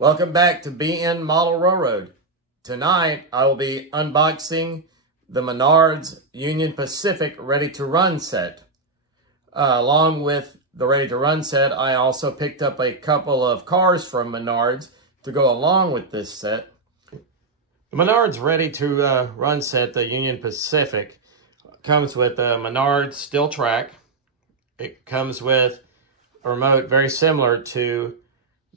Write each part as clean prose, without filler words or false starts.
Welcome back to BN Model Railroad. Tonight, I will be unboxing the Menards Union Pacific Ready to Run set. Along with the Ready to Run set, I also picked up a couple of cars from Menards to go along with this set. The Menards Ready to Run set, the Union Pacific, comes with a Menards steel track. It comes with a remote very similar to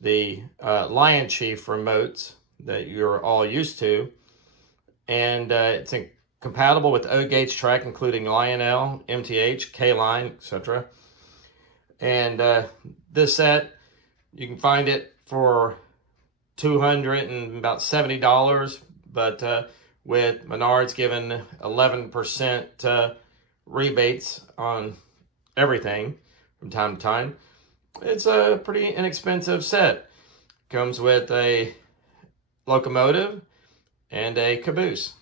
the Lion Chief remotes that you're all used to. And it's compatible with O-gauge track, including Lionel, MTH, K-Line, etc. And this set, you can find it for $270, but with Menards giving 11% rebates on everything from time to time, it's a pretty inexpensive set. Comes with a locomotive and a caboose.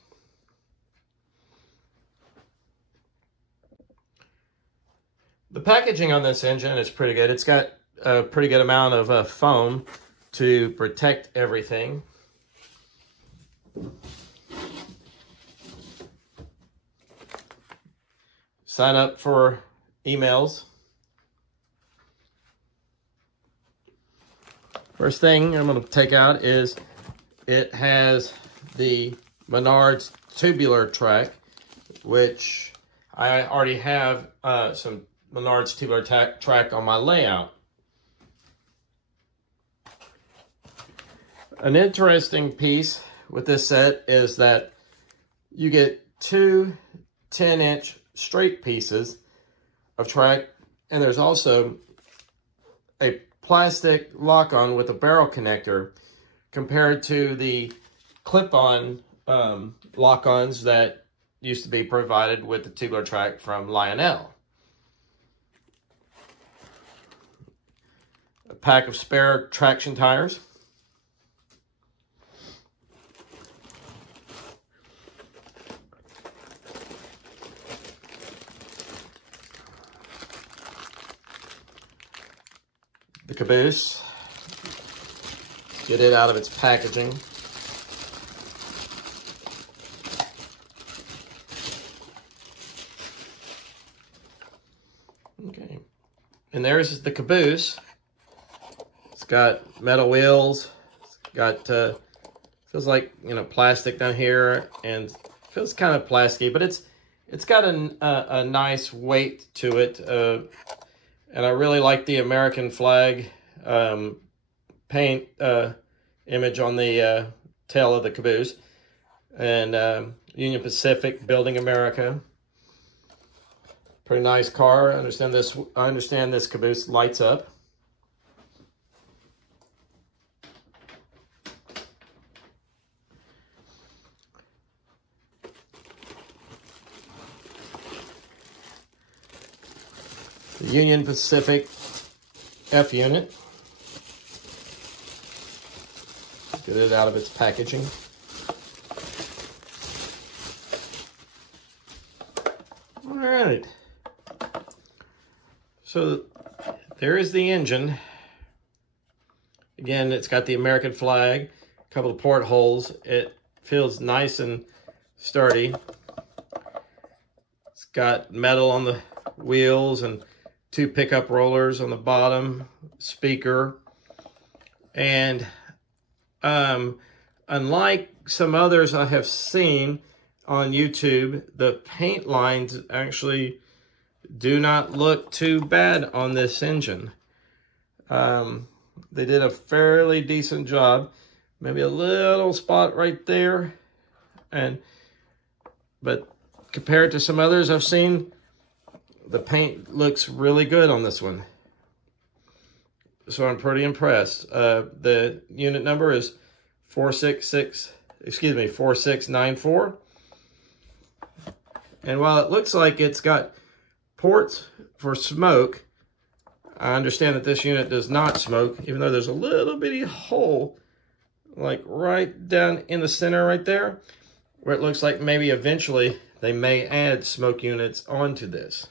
The packaging on this engine is pretty good. It's got a pretty good amount of foam to protect everything. Sign up for emails. First thing I'm going to take out is it has the Menards tubular track, which I already have some Menards tubular track on my layout. An interesting piece with this set is that you get two 10-inch straight pieces of track, and there's also a plastic lock-on with a barrel connector compared to the clip-on lock-ons that used to be provided with the tubular track from Lionel. A pack of spare traction tires. The caboose. Get it out of its packaging. Okay. And there's the caboose. It's got metal wheels. It's got, feels like, plastic down here, and feels kind of plasticky, but it's got a nice weight to it. And I really like the American flag paint image on the tail of the caboose. And Union Pacific, Building America. Pretty nice car. I understand this caboose lights up. The Union Pacific F unit. Get it out of its packaging. All right. So there is the engine. Again, it's got the American flag, a couple of portholes. It feels nice and sturdy. It's got metal on the wheels and two pickup rollers on the bottom, speaker. And unlike some others I have seen on YouTube, the paint lines actually do not look too bad on this engine. They did a fairly decent job. Maybe a little spot right there. But compared to some others I've seen, the paint looks really good on this one. So I'm pretty impressed. The unit number is 4694. And while it looks like it's got ports for smoke, I understand that this unit does not smoke, even though there's a little bitty hole, like right down in the center right there, where it looks like maybe eventually they may add smoke units onto this.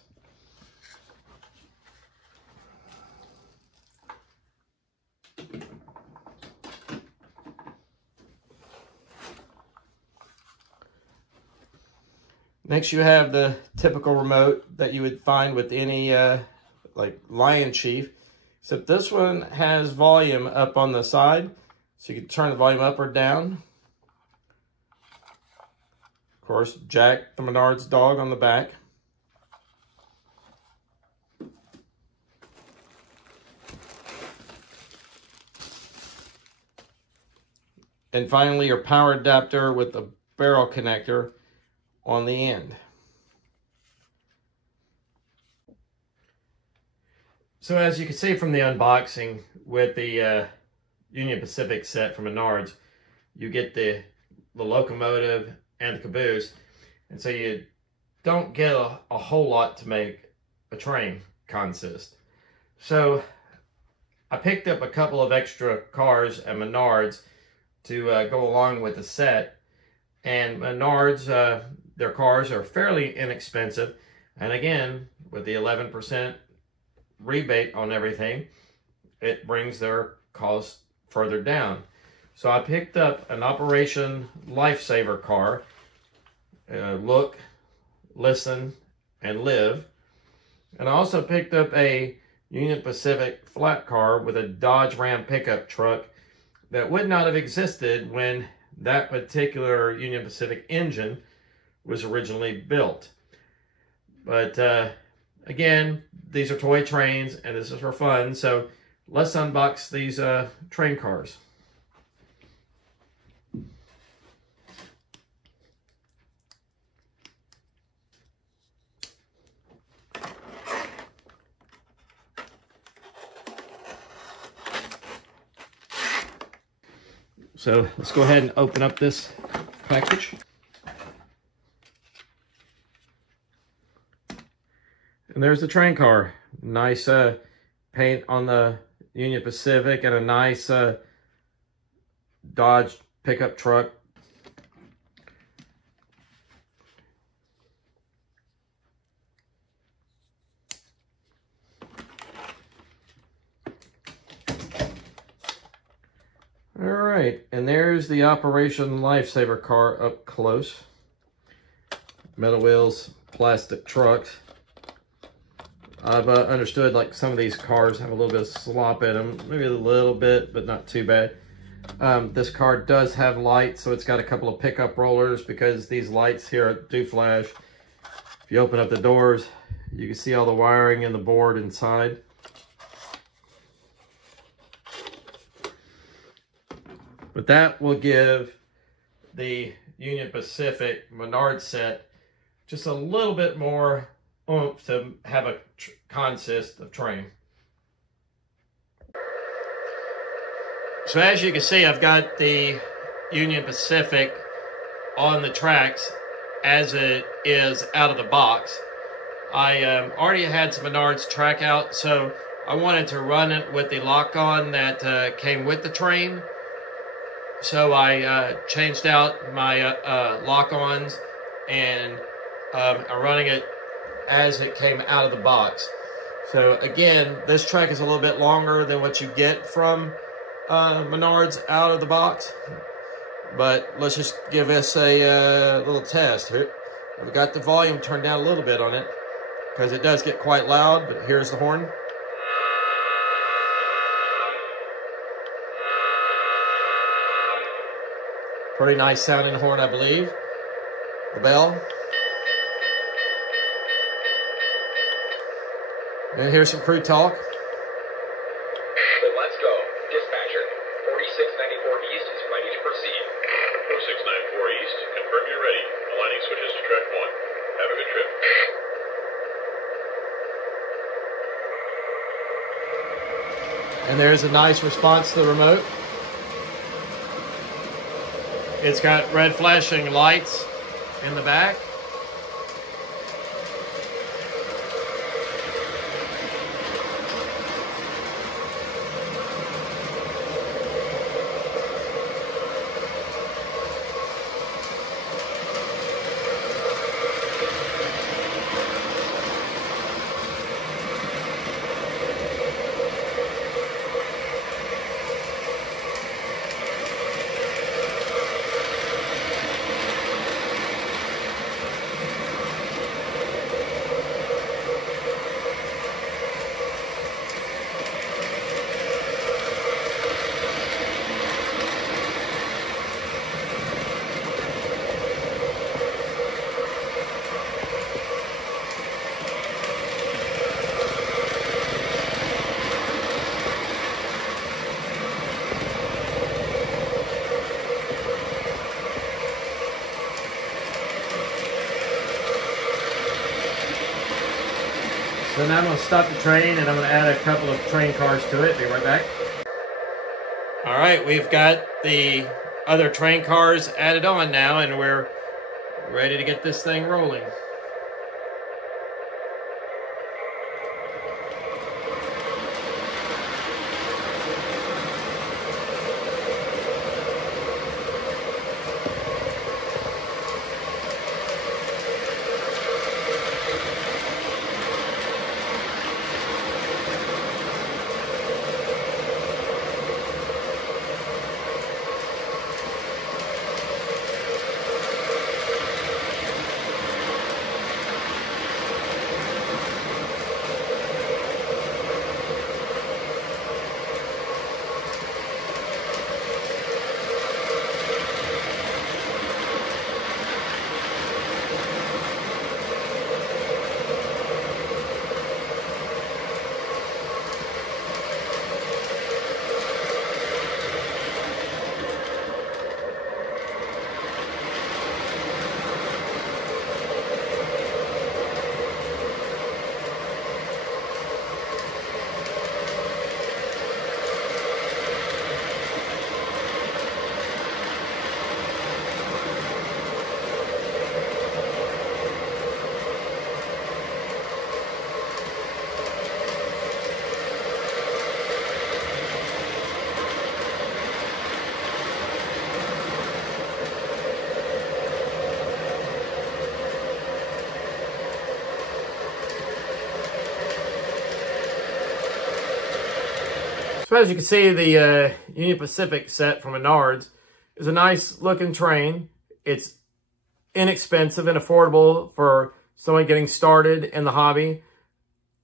Next, you have the typical remote that you would find with any like Lion Chief, except this one has volume up on the side, so you can turn the volume up or down. Of course, Jack the Menards dog on the back. And finally, your power adapter with the barrel connector on the end. So as you can see from the unboxing, with the Union Pacific set from Menards, you get the locomotive and the caboose, and so you don't get a whole lot to make a train consist. So I picked up a couple of extra cars at Menards to go along with the set, and Menards, their cars are fairly inexpensive, and again, with the 11% rebate on everything, it brings their cost further down. So I picked up an Operation Lifesaver car, look, listen, and live, and I also picked up a Union Pacific flat car with a Dodge Ram pickup truck that would not have existed when that particular Union Pacific engine was originally built. But again, these are toy trains and this is for fun, so let's unbox these train cars. So let's go ahead and open up this package. And there's the train car. Nice paint on the Union Pacific and a nice Dodge pickup truck. All right, and there's the Operation Lifesaver car up close. Metal wheels, plastic trucks. I've understood like some of these cars have a little bit of slop in them, maybe a little bit, but not too bad. This car does have lights, so it's got a couple of pickup rollers because these lights here do flash. If you open up the doors, you can see all the wiring and the board inside. But that will give the Union Pacific Menards set just a little bit more oomph to have a consist of train. So as you can see, I've got the Union Pacific on the tracks as it is out of the box. I already had some Menards track out, so I wanted to run it with the lock-on that came with the train. So I changed out my lock-ons, and I'm running it as it came out of the box. So again, this track is a little bit longer than what you get from Menards out of the box. But let's just give this a little test. Here, I've got the volume turned down a little bit on it because it does get quite loud, but here's the horn. Pretty nice sounding horn, I believe. The bell. And here's some crew talk. Then let's go. Dispatcher, 4694 East is ready to proceed. 4694 East, confirm you're ready. Aligning switches to track 1. Have a good trip. And there's a nice response to the remote. It's got red flashing lights in the back. So now I'm going to stop the train and I'm going to add a couple of train cars to it. Be right back. All right, we've got the other train cars added on now, and we're ready to get this thing rolling. So as you can see, the Union Pacific set from Menards is a nice looking train. It's inexpensive and affordable for someone getting started in the hobby.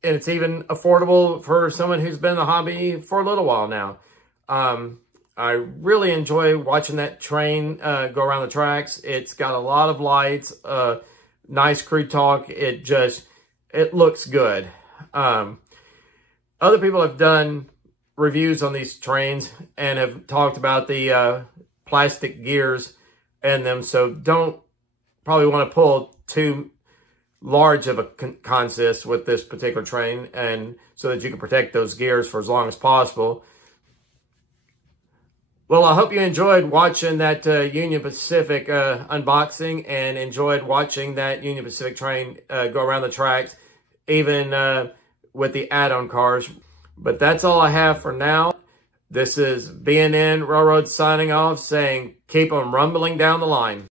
And it's even affordable for someone who's been in the hobby for a little while now. I really enjoy watching that train go around the tracks. It's got a lot of lights, nice crew talk. It looks good. Other people have done reviews on these trains and have talked about the plastic gears in them, so don't probably want to pull too large of a consist with this particular train, and so that you can protect those gears for as long as possible. Well, I hope you enjoyed watching that Union Pacific unboxing and enjoyed watching that Union Pacific train go around the tracks, even with the add-on cars. But that's all I have for now. This is B&N Railroad signing off, saying keep on rumbling down the line.